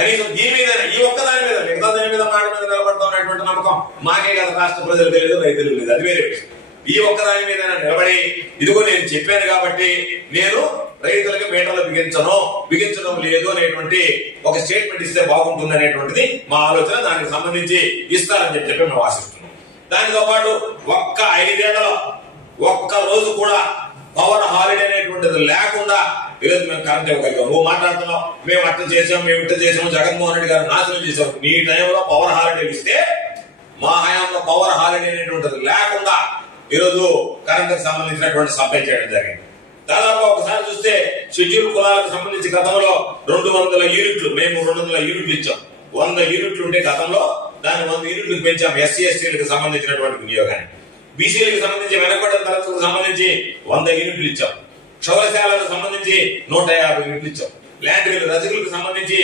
కనీసం దీని మీద ఈ ఒక్క దాని మీద మిగతా దాని మీద మాట మీద నిలబడుతున్నటువంటి నమ్మకం మాకే కదా రాష్ట్ర ప్రజలు లేదు, రైతులు లేదు, అది వేరే విషయం. ఈ ఒక్క దాని మీద నిలబడి ఇదిగో నేను చెప్పాను కాబట్టి నేను రైతులకు మీటర్లు బిగించడం లేదు అనేటువంటి ఒక స్టేట్మెంట్ ఇస్తే బాగుంటుంది అనేటువంటిది మా ఆలోచన. దానికి సంబంధించి ఇస్తారని చెప్పి మేము ఆశిస్తున్నాం. దానితో పాటు ఒక్క 5 ఏళ్లలో ఒక్క రోజు కూడా పవర్ హాలిడే అనేటువంటిది లేకుండా ఈరోజు మేము కరెంట్ ఇవ్వగలిగాం. నువ్వు మాట్లాడుతున్నావు మేము అట్లా చేసాం, మేము ఇట్లా చేసాము, జగన్మోహన్ రెడ్డి గారు నాశనం చేసాం. నీ టైంలో పవర్ హాలిడే ఇస్తే మా హయాంలో పవర్ హాలిడే అనేటువంటిది లేకుండా ఈరోజు కరెంటుకు సంబంధించినటువంటి సప్లై చేయడం జరిగింది. దాదాపు ఒకసారి చూస్తే షెడ్యూల్ కులాలకు సంబంధించి గతంలో 200 యూనిట్లు, మేము 200 యూనిట్లు ఇచ్చాం. 100 యూనిట్లు ఉంటే గతంలో దాన్ని 100 యూనిట్లకు పెంచాం. ఎస్సీ ఎస్టీలకు సంబంధించినటువంటి వినియోగాన్ని. బీసీలకు సంబంధించి వెనకబడిన తరగతులకు సంబంధించి 100 యూనిట్లు ఇచ్చాం. క్షౌరశాలకు సంబంధించి 150 యూనిట్లు ఇచ్చాం. ల్యాండ్ రజకులకు సంబంధించి